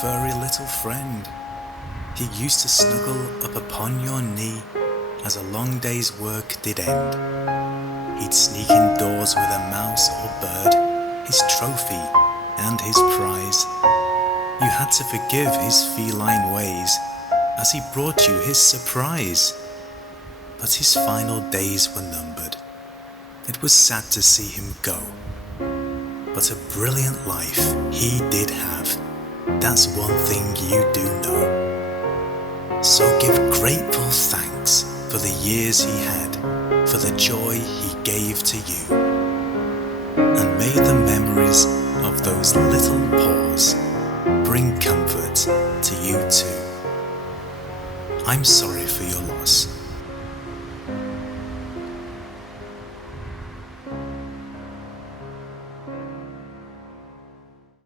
furry little friend. He used to snuggle up upon your knee as a long day's work did end. He'd sneak indoors with a mouse or bird, his trophy and his prize. You had to forgive his feline ways as he brought you his surprise. But his final days were numbered. It was sad to see him go. But a brilliant life he did have. That's one thing you do know. So give grateful thanks for the years he had, for the joy he gave to you. And may the memories of those little paws bring comfort to you too. I'm sorry for your loss.